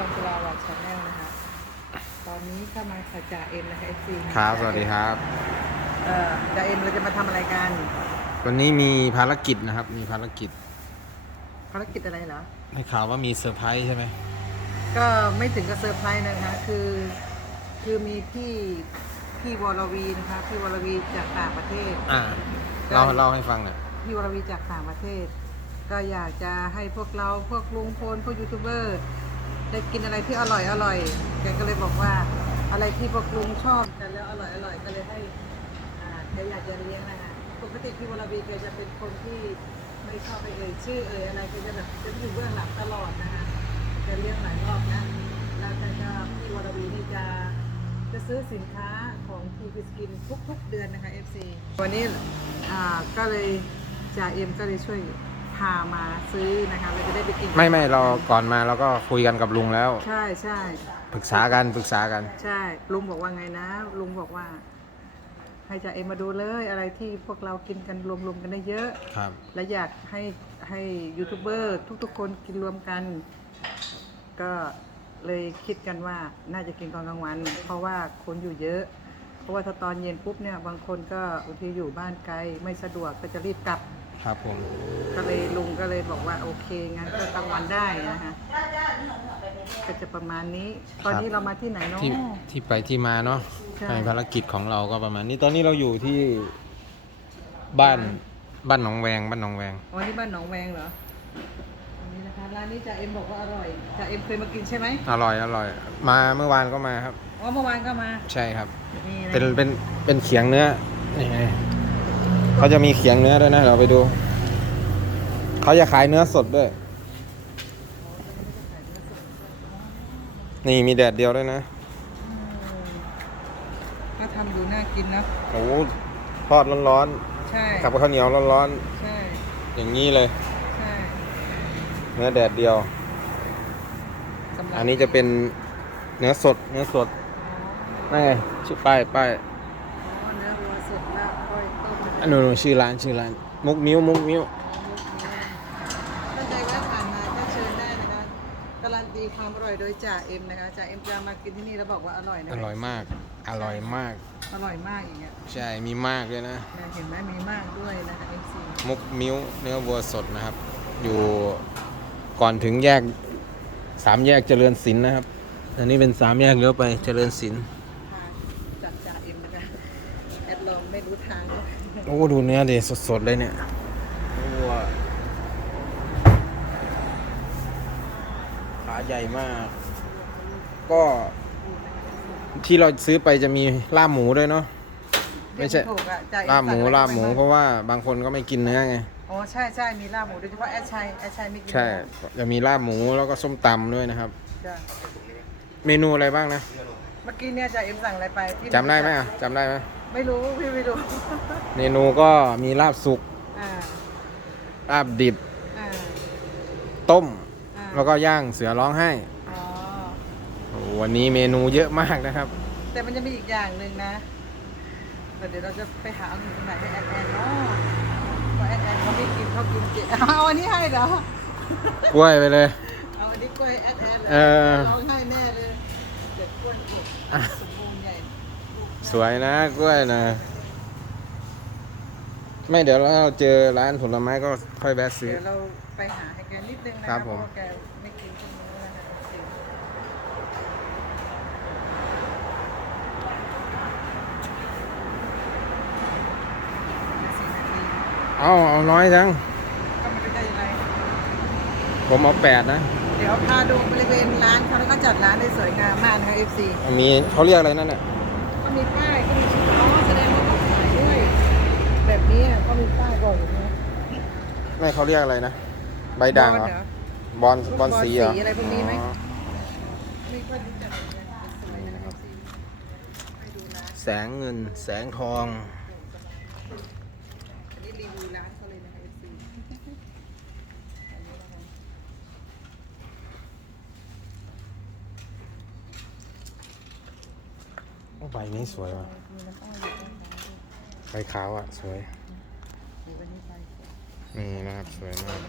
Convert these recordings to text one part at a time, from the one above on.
ช่องกุลาวัดชาแนลนะคะ ตอนนี้ก็มาขจ่าเอ็มนะคะเอฟซีครับ สวัสดีครับ เอ่อจ่าเอ็มเราจะมาทำอะไรกัน วันนี้มีภารกิจนะครับ มีภารกิจภารกิจอะไรเหรอ ได้ข่าวว่ามีเซอร์ไพรส์ใช่ไหม ก็ไม่ถึงกับเซอร์ไพรส์นะคะ คือ คือมีพี่พี่วรวีนะคะ พี่วรวีจากต่างประเทศ อ่าเล่าเล่าให้ฟังหน่อย พี่วรวีจากต่างประเทศ ก็อยากจะให้พวกเราพวกลุงพลพวกยูทูบเบอร์ ได้กินอะไรที่อร่อยอร่อยแกก็เลยบอกว่าอะไรที่พวกลุงชอบกันแล้วอร่อยอร่อยก็เลยให้แกอยากจะเลี้ยงนะคะปกติพี่วรวีแกจะเป็นคนที่ไม่ชอบไปเอ่ยชื่อเอ่ยอะไรแกจะแบบจะอยู่เบื้องหลังตลอดนะคะแกเลี้ยงหลายรอบนะแล้วแกก็พี่วรวีนี่จะจะซื้อสินค้าของทีวีสกินทุกๆเดือนนะคะ FC วันนี้อ่าก็เลยจ่าเอ็มก็เลยช่วย พามาซื้อนะคะเราจะได้ไปกินไม่ไม่เราก่อนมาเราก็คุยกันกับลุงแล้ว ใช่ใช่ปรึกษากันปรึกษากัน ใช่ ลุงบอกว่าไงนะ ลุงบอกว่า ให้จ่าเอ็มมาดูเลยอะไรที่พวกเรากินกันรวมๆกันได้เยอะ ครับ และอยากให้ให้ยูทูบเบอร์ทุกๆ คนกินรวมกัน ก็เลยคิดกันว่าน่าจะกินตอนกลางวัน เพราะว่าคนอยู่เยอะ เพราะว่าถ้าตอนเย็นปุ๊บเนี่ยบางคนก็บางทีอยู่บ้านไกลไม่สะดวกก็จะรีบกลับ ครับผม ก็เลยลุงก็เลยบอกว่าโอเคงั้นก็กลางวันได้นะคะก็จะประมาณนี้ ตอนนี้เรามาที่ไหนเนาะ ที่ที่ไปที่มาเนาะใช่ ในภารกิจของเราก็ประมาณนี้ ตอนนี้เราอยู่ที่บ้านบ้านหนองแวงบ้านหนองแวง อ๋อนี่บ้านหนองแวงเหรออันนี้นะคะร้านนี้จ่าเอ็มบอกว่าอร่อยจ่าเอ็มเคยมากินใช่ไหมอร่อยอร่อย มาเมื่อวานก็มาครับ อ๋อเมื่อวานก็มา ใช่ครับ นี่นะเป็นเป็นเป็นเขียงเนื้อนี่ไง เขาจะมีเขียงเนื้อด้วยนะ เราไปดู เขาจะขายเนื้อสดด้วย นี่มีแดดเดียวด้วยนะอืมก็ทำดูน่ากินนะ โอ้โหทอดร้อนใช่ๆกับข้าวเหนียวร้อนใช่ๆ อย่างนี้เลย ใช่เนื้อแดดเดียว สำหรับอันนี้จะเป็นเนื้อสด เนื้อสด นั่นไงชื่อป้ายป้าย อ๋อเนื้อวัวสดลาบก้อย ต้มอันนู้นชื่อร้านชื่อร้าน มุกมิ้วมุกมิ้วถ้าใจแวะผ่านมาก็เชิญได้นะคะการันตีความอร่อยโดยจ่าเอ็มนะคะจ่าเอ็มจะมากินที่นี่แล้วบอกว่าอร่อยนะอร่อยมาก อร่อยมาก อร่อยมากอย่างเงี้ยใช่มีมากด้วยนะ เนี่ยเห็นไหมมีมากด้วยนะคะเอฟซีมุกมิ้วเนื้อวัวสดนะครับ อยู่ก่อนถึงแยกสามแยกเจริญศิลป์นะครับ อันนี้เป็นสามแยกเลี้ยวไปเจริญศิลป์ จัดจ่าเอ็มนะคะแอดลองไม่รู้ทาง โอ้ดูเนื้อดิสดๆเลยเนี่ยวัวขาใหญ่มาก ก็ที่เราซื้อไปจะมีลาบหมูด้วยเนาะไม่ใช่ถูกอะจ่าเอ็ลาบหมูสั่งอะไรลาบหมูไปเพราะว่าบางคนก็ไม่กินเนื้อไงอ๋อใช่ใช่มีลาบหมูโดยเฉพาะแอดชัยแอดชัยไม่กินใช่จะมีลาบหมูแล้วก็ส้มตำด้วยนะครับจ้ะเมนูอะไรบ้างนะเมื่อกี้เนี่ยจ่าเอ็มสั่งอะไรไปที่จำได้ไหมอะจำได้ไหม ไม่รู้พี่ไม่รู้เมนูก็มีลาบสุกอ่าลาบดิบอ่าต้ม อ่าแล้วก็ย่างเสือร้องไห้อ๋อโอ้วันนี้เมนูเยอะมากนะครับ แต่มันจะมีอีกอย่างหนึ่งนะแต่เดี๋ยวเราจะไปหาเอาอยู่ตรงไหนให้แอนแอนเนาะเพราะแอนแอนเขาไม่กินเขากินเจเอาอันนี้ให้เหรอ กล้วยไปเลย เอาอันนี้กล้วยแอนแอนเออ ร้องไห้แน่เลยเด็กกล้วยเด็กสมบูรณ์ใหญ่ลูก สวยนะกล้วยนะ ไม่เดี๋ยวเราเจอร้านผลไม้ก็ค่อยแวะซื้อ เดี๋ยวเราไปหาให้แกนิดนึงนะครับผมเพาะว่าแกไม่กินพวกนี้นะคะสี่นาทีเอาเอาน้อยจัง ก็ไม่รู้จะยังไงผมเอาแปดนะ เดี๋ยวพาดูบริเวณร้านเขาแล้วก็จัดร้านได้สวยงามมากนะคะ FC มีเขาเรียกอะไรนั่นน่ะก็ มีป้ายก็มีชื่ออ๋อแสดงว่าเขาขายด้วย แบบนี้อะก็มีป้ายบอกอย่างนี้ไม่เขาเรียกอะไรนะ ใบด่างเหรอบอล บอลสีเหรอสีอะไรพวกนี้ไหม อ๋อไม่ค่อยรู้จักเหมือนกันสวยนะคะ FC ให้ดูร้านแสงเงิน แสงทอง อันนี้รีวิวร้านเขาเลยนะคะ FC อันนี้นะคะ โอ้ ใบนี้สวยว่ะมีน้ำอ้อยอยู่ด้านหลังด้วยใบขาวอะสวยมีวันนี้ไปสวย นี่นะครับ สวยมาก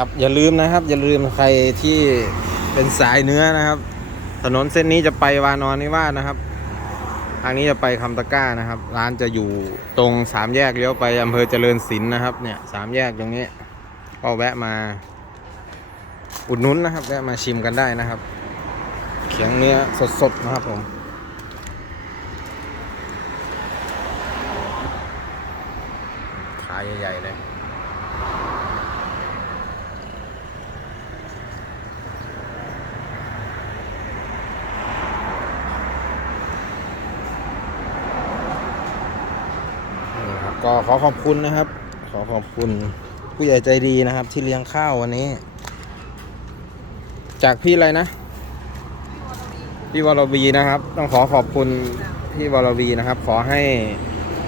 นะครับ อย่าลืมนะครับ อย่าลืมใครที่เป็นสายเนื้อนะครับ ถนนเส้นนี้จะไปวานอนนิวาสนะครับ ทางนี้จะไปคำตะก้านะครับ ร้านจะอยู่ตรงสามแยกเลี้ยวไปอำเภอเจริญศิลป์นะครับ เนี่ยสามแยกตรงนี้ก็แวะมาอุดหนุนนะครับแวะมาชิมกันได้นะครับ เขียงเนื้อสดๆนะครับผมขาใหญ่ๆเลย นี่ครับ ก็ขอขอบคุณนะครับ ขอขอบคุณผู้ใหญ่ใจดีนะครับ ที่เลี้ยงข้าววันนี้ จากพี่อะไรนะ พี่วรวีนะครับ ต้องขอขอบคุณพี่วรวีนะครับ ขอให้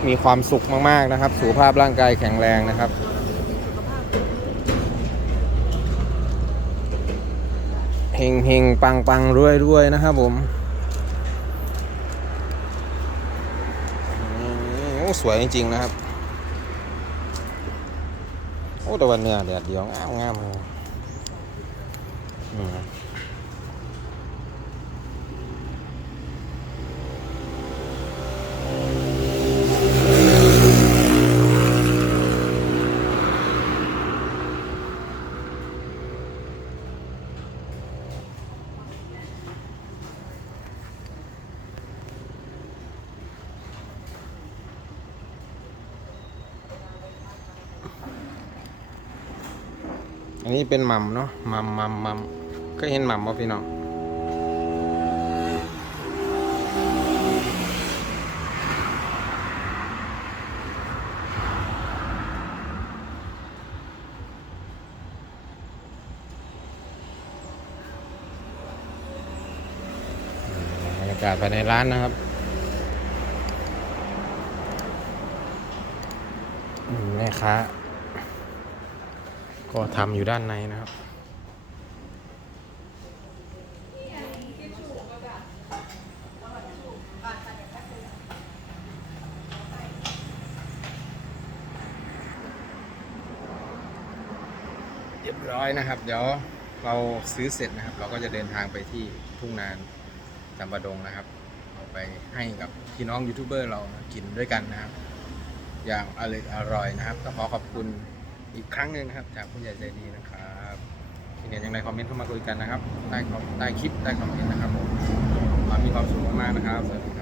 มีความสุขมากๆนะครับ สุขภาพร่างกายแข็งแรงนะครับเฮงเฮงปังปังรวยรวยนะครับผมอืมโอ้ สวยจริงๆนะครับ โอ้แต่วันเนื้อแดดเดียวงามงามเลย อันนี้เป็นหม่ำเนาะหม่ำหม่ำหม่ำก็เห็นหม่ำป่ะพี่น้องบรรยากาศภายในร้านนะครับแม่ค้า ก็ทำอยู่ด้านในนะครับ เรียบร้อยนะครับ เดี๋ยวเราซื้อเสร็จนะครับ เราก็จะเดินทางไปที่ทุ่งนานจำปาดงนะครับ เอาไปให้กับพี่น้องยูทูบเบอร์เรากินด้วยกันนะครับ อย่างอร่อยอร่อยนะครับต้องขอขอบคุณ อีกครั้งหนึ่งนะครับ จากผู้ใหญ่ใจดีนะครับที่เนี่ยยังไงคอมเมนต์เข้ามาคุยกันนะครับ ใต้คอมใต้คลิปใต้คอมเมนต์นะครับผมมีความสุขมากๆนะครับสวัสดีครับ